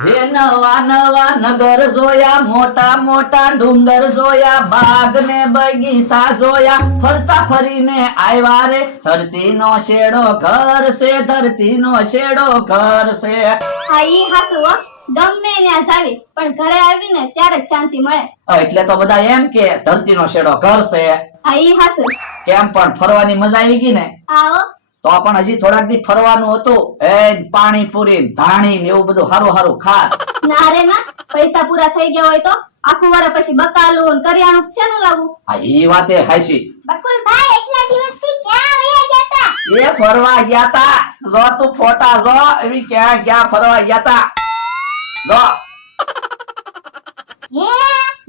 હે નવા નવા નગર જોયા, મોટા મોટા ડુંગર જોયા, બાગ ને બગીચા જોયા, ફરતા ફરીને આવ્યા રે. ધરતી નો શેડો ઘર છે, ધરતી નો શેડો ઘર છે. હા ઈ હાસુ હો, ગમે ત્યાં જાવી પણ ઘરે આવીને ત્યારે જ શાંતિ મળે. એટલે તો બધા એમ કે ધરતી નો શેડો ઘર છે. હા ઈ હાસુ. કેમ પણ ફરવાની મજા આવી ગઈ ને? આવો તો પણ હજી થોડાક દી ફરવાનું હતું. પાણીપુરી ધાણી ને એવું બધું હારું હારું ખા. ના રે ના, પૈસા પૂરા થઈ ગયા હોય તો આખું વર્ષ પછી બકાલું ને કરિયાણું શેનું લાવવું? હા ઈ વાતે હાચી. બકુલભાઈ એટલા દિવસથી ક્યાં વયા ગયા તા? એ ફરવા ગયા તા. જો તું ફોટા જો, એવી ક્યાં ક્યાં ફરવા ગયા તા. જો હે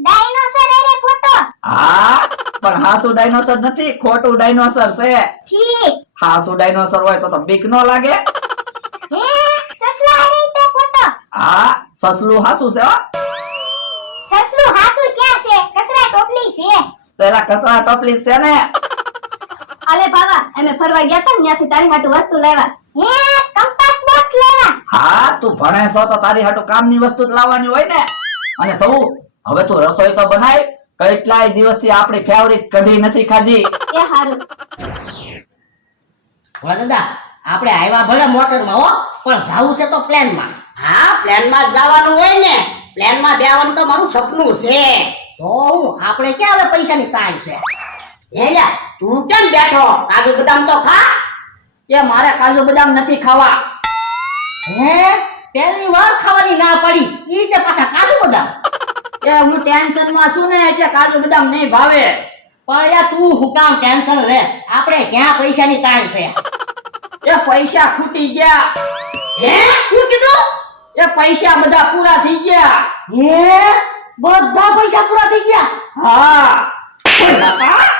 ડાયનોસર અરે ફોટો. હા પણ હાસુ ડાયનોસર નથી, ખોટું ડાયનોસર છે. ઠીક. હાસુ ડાયનોસર હોય તો બીક નો લાગે. હે સસલા અરે તે ફોટો. હા સસલું હાસુ છે હો. સસલું હાસુ ક્યાં છે? કચરા ટોપલી છે. પેલા કસરા ટોપલી છે ને. અલે બાબા અમે ફરવા ગયા તા ને ત્યાંથી તારી હાટુ વસ્તુ લાવ્યા. હે કંપાસ બોક્સ લાવ્યા. હા તું ભણે છો તો તારી હાટુ કામની વસ્તુ જ લાવવાની હોય ને. અને સૌ હવે તું રસોઈ તો બનાય. કેટલાય દિવસથી આપણી ફેવરિટ કઢી નથી ખાધી. એ હારું. ભોળા દાદા આપણે આવ્યા ભલે મોટરમાં હો, પણ જાવું છે તો પ્લેનમાં. હા પ્લેનમાં જ જવાનું હોય ને. પ્લેનમાં બેવાનું તો મારું સપનું છે. તો હું આપણે ક્યાં હવે પૈસાની તાણ છે? હેલા તું કેમ બેઠો? કાજુ બદામ તો ખા. એ મારે કાજુ બદામ નથી ખાવા. હે પહેલી વાર ખાવાની ના પડી, ઈ તે પાછા કાજુ બદામ. એ હું ટેન્શન માં છું ને એટલે કાજુ બદામ નહીં ભાવે. પણ યાર તું હું કામ ટેન્શન લે? આપણે ક્યાં પૈસાની તાણ છે? એ પૈસા ખૂટી ગયા. હે શું કીધું? એ પૈસા બધા પૂરા થઈ ગયા. હે બધા પૈસા પૂરા થઈ ગયા? હા.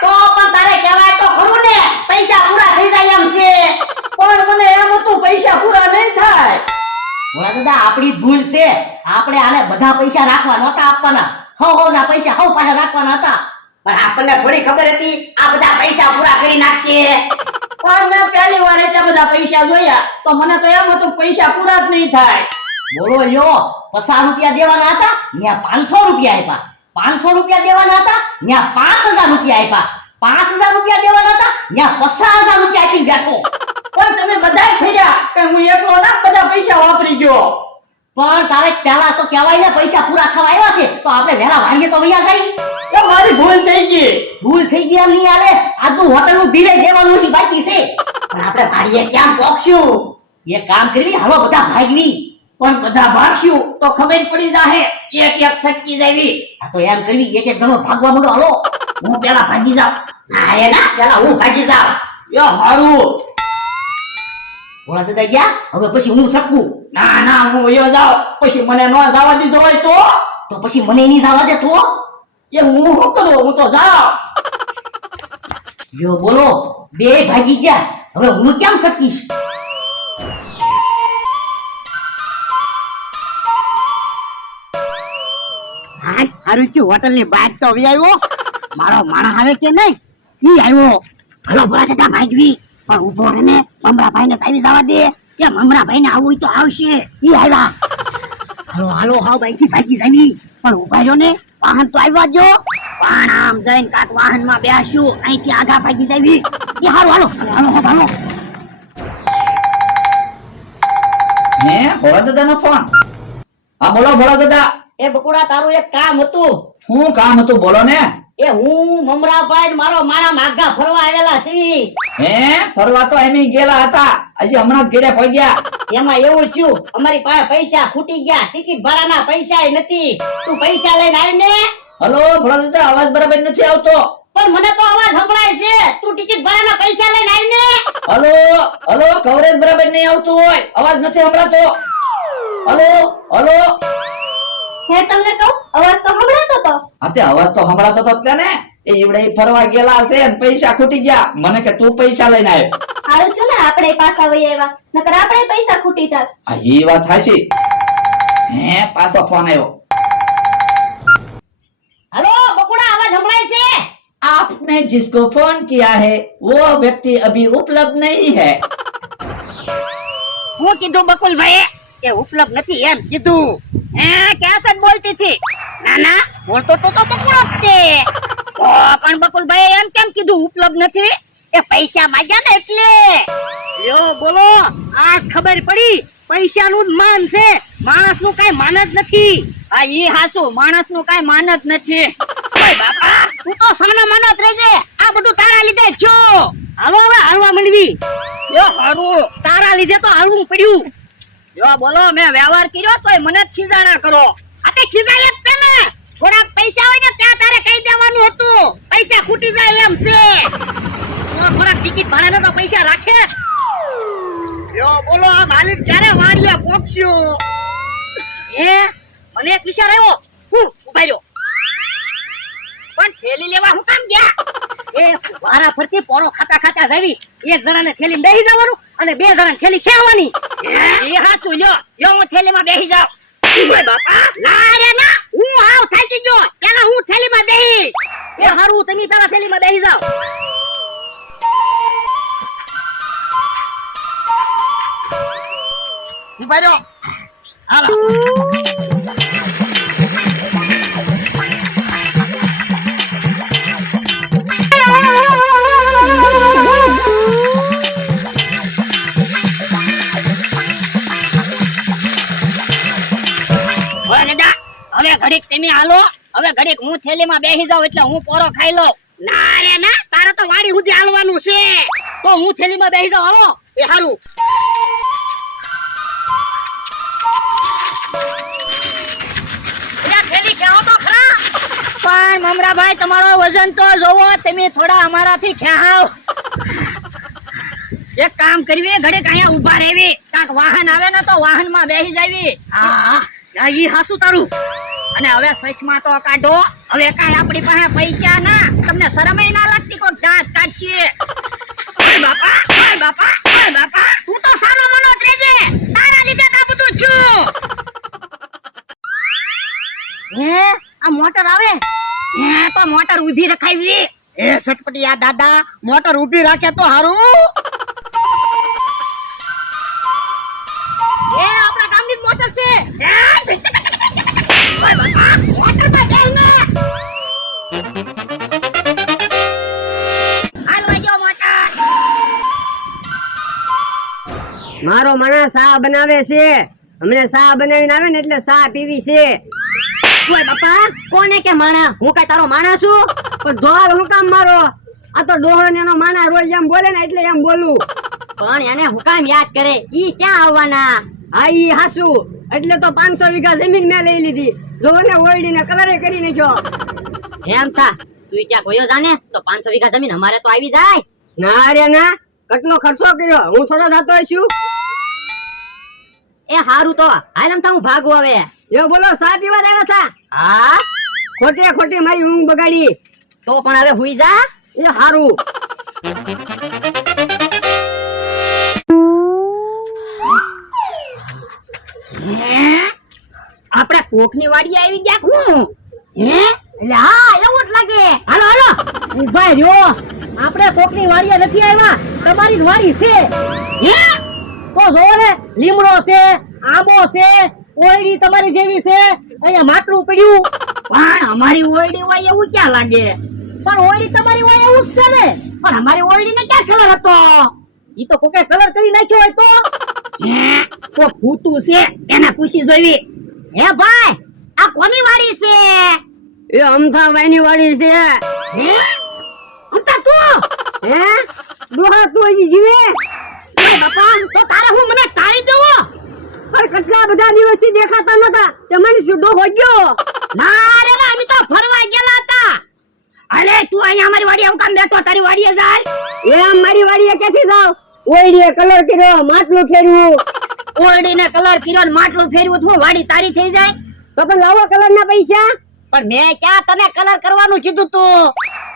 તો પણ તારે કહેવાય તો ખરું ને, પૈસા પૂરા થઈ જાય એમ છે. પણ મને એમ હતું પૈસા પૂરા નહીં થાય. ભોળા દાદા આપણી ભૂલ છે. આપણે આને બધા પૈસા રાખવા નહોતા આપવાના. હવ ના પૈસા હવ પાછા રાખવાના હતા. પણ આપણને થોડી ખબર હતી આ બધા પૈસા પૂરા કરી નાખશે. પણ મેં પહેલી વાર એટલા બધા પૈસા જોયા તો મને તો એમ હતું પૈસા પૂરા જ નહીં થાય. બોલો લ્યો, 50 રૂપિયા દેવાના હતા ત્યાં 500 રૂપિયા આપ્યા. 500 રૂપિયા દેવાના હતા ત્યાં 5000 રૂપિયા આપ્યા. 5000 રૂપિયા દેવાના હતા ત્યાં 50000 રૂપિયા આપીને બેઠો. પણ તમે બધાય ફર્યા કે હું એકલો ના બધા પૈસા વાપરી ગયો. પણ તારે પહેલા તો કહેવાય ને પૈસા પૂરા થવા આવ્યા છે તો આપણે વહેલા વાળીએ તો વૈયા જાય. એ મારી ભૂલ થઈ ગઈ. ભૂલ થઈ ગઈ એમ નહીં હાલે. આજનું હોટલનું બિલ દેવાનું છે બાકી છે. પણ આપણે ભાડીએ ક્યાં પહોંચશું? એ કામ કરવી હાલો બધા ભાગવી. પણ બધા ભાગશું તો ખબર પડી જાહે એક એક સટકી જાવી. આ તો એમ કરવી એક એક જણો ભાગવા માંડો હાલો. હું પેલા ભાગી જાઉં. ના એ ના, પેલા હું ભાગી જાઉં. એ હારું. ભોળા દાદા ગયા હવે પછી હું સટકું. ના ના હું વયો જાઉં. પછી મને ન જવા દીધો હોય તો પછી મને નહીં જવા દે તો એ હું શું કરું? હું તો જાઉં. યો બોલો બે ભાગી ગયા હવે હું કેમ સટકીશ? હા હારું છું, હોટલ ની બાદ તો આવી આવ્યો. મારો માણસ આવે કે નહીં ઈ આવ્યો. હલો ભલા દાદા ભાગવી. પણ ઉભો રહે ને, મમરાભાઈ ને આવી જવા દે. કે મમરાભાઈ ને આવવું તો આવશે. ઈ આવ્યા. હાલો હાલો હાવ બાઈક થી ભાગી જાવી. પણ ઉભા રહ્યો ને, વાહન તો આવ્યા જો. પણ આમ જઈને કાક વાહન માં બેસશું, અહીંથી આગા ભાગી જાવી. એ હાલો હાલો હાલો હાલો. હે ભોળા દાદાનો ફોન. હા બોલો ભોળા દાદા. એ બકુડા તારું એક કામ હતું. શું કામ હતું બોલો ને. એ હું મમરાભાઈ મારો માણા માગા ફરવા આવેલા છીએ. હે ફરવા તો એમ ગયેલા હતા, હજી હમણાં જ ઘરે પહોંચ્યા. એમાં એવું થયું અમારી પાસે પૈસા ખૂટી ગયા. ટિકિટ ભાડાના પૈસા નથી. તું પૈસા લઈને આવી ને. હલો ભોળા દાદા અવાજ બરાબર નથી આવતો. પણ મને તો અવાજ સંભળાય છે. તું ટિકિટ ભાડાના પૈસા લઈને આવી ને. હલો હલો કવરેજ બરાબર નહીં આવતું હોય, અવાજ નથી સંભળાતો. Hello hello. હે તમને કહું અવાજ તો સંભળાતો તો. આતે અવાજ તો સંભળાતો તો જ ને. એ ઈવડે ફરવા ગયેલા છે ને પૈસા ખૂટી ગયા. મને કે તું પૈસા લઈને આવ્યો. હારું છું ને આપણે પાછા વઈ આવ્યા, નકર આપણે પૈસા ખૂટી જાત. આ ઈ વાત હાચી. હે પાછો ફોન આવ્યો. હલો બકુડા અવાજ સંભળાય છે? आपने जिसको फोन किया है वो व्यक्ति अभी उपलब्ध नहीं है. હું કીધું બકુલભાઈ? કે ઉપલબ્ધ નથી એમ કીધું. કેસ જ બોલતી હતી. ના ના બોલતો તો બકુડો જ તે. તો પણ બકુલભાઈ એમ કેમ કીધું ઉપલબ્ધ નથી? એ પૈસા માંગ્યા ને એટલે. લ્યો બોલો, આજ ખબર પડી પૈસાનું જ માન છે, માણસનું કઈ માન જ નથી. આ ઈ હાસુ, માણસનું કઈ માન જ નથી. ઓય બાપા, તું તો સાનો માનો જ રહેજે. આ બધું તારા લીધે જ છો. હાલો હવે હાલવા માંડવી. યો હારું, તારા લીધે તો હાલવું પડ્યું. જો બોલો, મેં વ્યવહાર કર્યો તોય મને જ ખીજાણા કરો. આ તે ખીજાય જ છે ને. થોડાક પૈસા હોય ને ત્યાં તારે કહી દેવાનું હતું. પૈસા ખૂટી જાય એમ છે. થોડાક ટિકિટ ભાડાના તો પૈસા રાખે. જો બોલો, આ માલિક ક્યારે વાડિયા પોક્યો? મને એક વિચાર આવ્યો. ઉભા રહ્યો. પણ થેલી લેવા હું કામ ગયા? વારા ફરતી પોરો ખાતા ખાતા જાવી. એક જણાને થેલી બેહી જવાનું અને બે જણાને થેલી ખેવાની. એ હાસુ લ્યો હું થેલીમાં બેહી જાવ. ઓય બાપા, ના રે ના, હું આવ થાકી ગયો. પેલા હું થેલીમાં બેહી. એ હારું, તમે પેલા થેલીમાં બેહી જાવ. ઉભા રહ્યો. હાલો. હવે ઘડીક તમે હાલો. હવે ઘડીક હું થેલીમાં બેસી જાઉં એટલે હું પોરો ખાઈ લઉં. ના રે ના, તારે તો વાડી સુધી હાલવાનું છે. તો હું થેલીમાં બેસી જાઉં. હાલો. એ હારું. થેલી ખેવો તો ખરા. પણ મમરાભાઈ, તમારો વજન તો જોવો. તમે થોડા અમારાથી ખેહાવ. એક કામ કરવી, ઘડીક અહીંયા ઉભા રહેવી. કાંક વાહન આવે ને તો વાહનમાં બેસી જાવી. હા, ઈ હાસુ તારું. અને હવે સસમાં તો કાઢો. હવે કાંઈ આપણી પાસે પૈસા ના. તમને શરમય ના લાગતી? કોક દાંત કાઢશે. ઓય બાપા, ઓય બાપા, ઓય બાપા, તું તો સાનો મનો જ રહેજે. તારા લીધે તો બધું થયું. આ મોટર આવે. તો મોટર ઊભી રખાવી. સટપટિયા દાદા, મોટર ઊભી રાખે તો હારું. આપણા ગામની જ મોટર છે. મારો માણસ સા બનાવે છે. હમણે સા બનાવીને આવે ને એટલે સા પીવી છે. ઓય બાપા, કોને કે માણા? હું કઈ તારો માણા છું? પણ ધોર હું કામ મારો? આ તો ડોહો ને એનો માણા રોજ એમ બોલે ને એટલે એમ બોલું. પણ એને હું કામ યાદ કરે? ઈ ક્યાં આવવાના? હા, ઈ હાસુ. એટલે તો 500 વીઘા જમીન મેં લઈ લીધી. જો ને ઓરડીને કલરે કરી નાખ્યો. એમ થા, તું ક્યાં ગયો જાને તો 500 વીઘા જમીન અમારે તો આવી જાય. ના રે ના, કેટલો ખર્ચો કર્યો. હું થોડો જાતો છું. એ હારું, તો હાલ એમ હું ભાગું હવે. એ બોલો, સા પીવા આવ્યા હતા? હા. ખોટે ખોટી મારી ઊંઘ બગાડી. તો પણ હવે હુઈ જા. એ હારું. આપણે કોકની વાડી આવી ગયા. હું એટલે હા, એવું જ લાગે. હાલો હાલો, ઉભા રહ્યો. આપણે કોકની વાડીએ નથી આવ્યા, તમારી જ વાડી છે. તો જો ને, લીમડો છે, આંબો છે, ઓયડી તમારી જેવી છે. અહીંયા માટલું પડ્યું. પણ અમારી ઓયડી હોય એવું ક્યાં લાગે? પણ ઓયડી તમારી હોય એવું જ છે ને. પણ અમારી ઓયડી ને ક્યાં કલર હતો? ઈ તો કોકે કલર કરી નાખ્યો હોય તો. તો ફૂટું છે, એને પૂછી જોવી. હે ભાઈ, આ કોની વાડી છે? એ અમથાભાઈ ની વાડી છે. હે અમથા તું? હે ડોહા તું હજી જીવે? એ બાપા, તો તારે હું મને તાળી દેવો? પણ કેટલા બધા દિવસથી દેખાતા નતા. તે મને શું ડોહો ગયો? ના રે ના, અમે તો ફરવા ગયેલા હતા. અરે તું અહીંયા અમારી વાડીએ આવું કામ બેઠો? તારી વાડીએ જાય? એમ મારી વાડીએ ક્યાંથી જાવ? ઓયડીએ કલર કર્યો, માટલું ફેરવ્યું. ઓયડીને કલર કર્યો ને માટલું ફેરવ્યું, તું વાડી તારી થઈ જાય? તો પણ લાવો કલર ના પૈસા. પણ મેં ક્યાં તને કલર કરવાનું કીધું તું?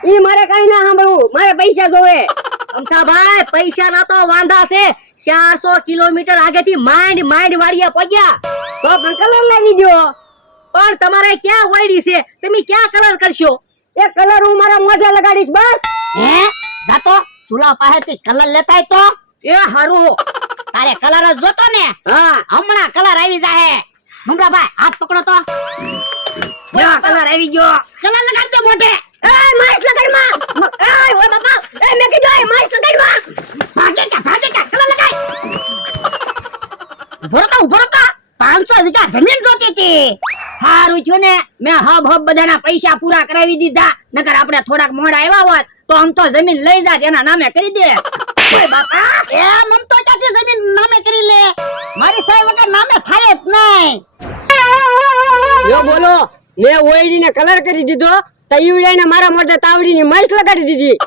ઈ મારે કઈ ના સાંભળવું, મારે પૈસા જોવે. અમથા ભાઈ, પૈસા ના તો વાંધા છે. 400 કિલોમીટર આગેથી માંડ વાડીએ પગ્યા તો પણ કલર લાગી ગયો. પણ તમારે ક્યાં વાડી છે? તમે ક્યાં કલર કરશો? એ કલર હું મારા મોઢે લગાડીશ બસ. હે જાતો ચૂલા પાસેથી કલર લેતાય તો. એ હારું, તારે કલર જ જોતો ને હા હમણાં કલર આવી જાહે મમરાભાઈ હાથ પકડો તો કલર આવી ગયો કલર લગાડજો મોઢે એ માઈસ લગાડમાં એ ઓ બાપા એ મેં કીધું એ માઈસ લગાડમાં ભાગે કા કલર લગાડ ઉભો રહો 500 વીઘા જમીન જોતી હતી હારું છું ને મેં હબ બધાના પૈસા પૂરા કરાવી દીધા નકર આપણે થોડાક મોડા આવ્યા હોત તો આમ તો જમીન લઈ જાત એના નામે કરી દે ઓય બાપા એ મમ તો ચાચી જમીન નામે કરી લે મારી સાહેબ વગર નામે થાય જ નહીં યો બોલો મેં ઓયડીને કલર કરી દીધો તો ઈવડાઈને મારા મોઢે તાવડીની માઈસ લગાડી દીધી